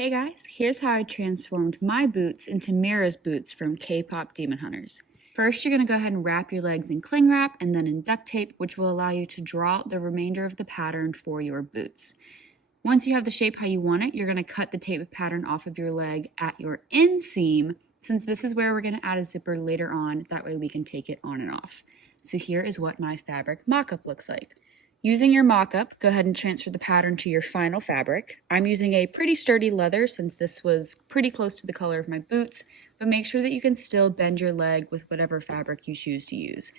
Hey guys, here's how I transformed my boots into Mira's boots from K-Pop DemonHunters. First, you're going to go ahead and wrap your legs in cling wrap and then in duct tape, which will allow you to draw out the remainder of the pattern for your boots. Once you have the shape how you want it, you're going to cut the tape pattern off of your leg at your inseam, since this is where we're going to add a zipper later on, that way we can take it on and off. So here is what my fabric mock-up looks like. Using your mock-up, go ahead and transfer the pattern to your final fabric. I'm using a pretty sturdy leather since this was pretty close to the color of my boots, but make sure that you can still bend your leg with whatever fabric you choose to use.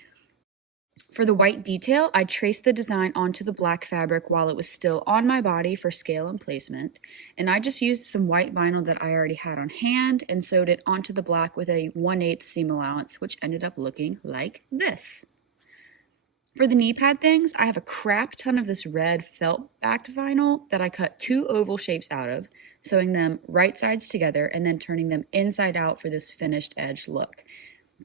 For the white detail, I traced the design onto the black fabric while it was still on my body for scale and placement, and I just used some white vinyl that I already had on hand and sewed it onto the black with a 1/8 seam allowance, which ended up looking like this. For the knee pad things, I have a crap ton of this red felt-backed vinyl that I cut 2 oval shapes out of, sewing them right sides together and then turning them inside out for this finished edge look.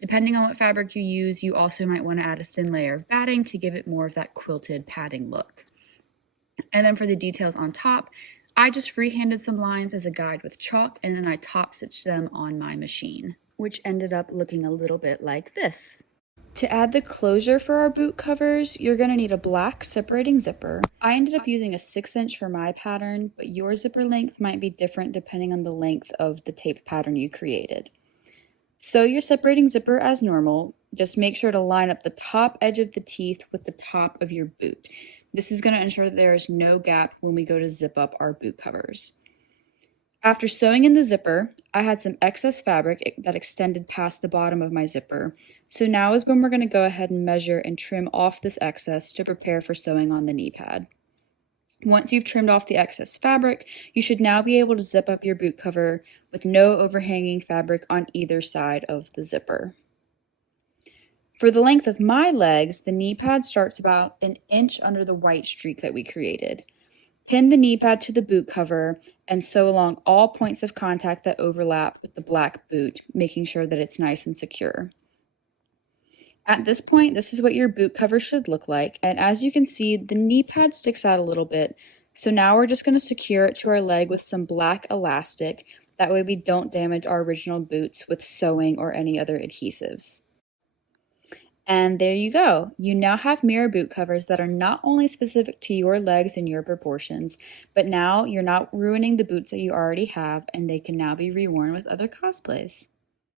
Depending on what fabric you use, you also might want to add a thin layer of batting to give it more of that quilted padding look. And then for the details on top, I just freehanded some lines as a guide with chalk and then I top stitched them on my machine, which ended up looking a little bit like this. To add the closure for our boot covers, you're going to need a black separating zipper. I ended up using a 6-inch for my pattern, but your zipper length might be different depending on the length of the tape pattern you created. Sew your separating zipper as normal. Just make sure to line up the top edge of the teeth with the top of your boot. This is going to ensure that there is no gap when we go to zip up our boot covers. After sewing in the zipper, I had some excess fabric that extended past the bottom of my zipper. So now is when we're going to go ahead and measure and trim off this excess to prepare for sewing on the knee pad. Once you've trimmed off the excess fabric, you should now be able to zip up your boot cover with no overhanging fabric on either side of the zipper. For the length of my legs, the knee pad starts about 1 inch under the white streak that we created. Pin the knee pad to the boot cover and sew along all points of contact that overlap with the black boot, making sure that it's nice and secure. At this point, this is what your boot cover should look like, and as you can see, the knee pad sticks out a little bit, so now we're just going to secure it to our leg with some black elastic, that way we don't damage our original boots with sewing or any other adhesives. And there you go. You now have Mira boot covers that are not only specific to your legs and your proportions, but now you're not ruining the boots that you already have, and they can now be reworn with other cosplays.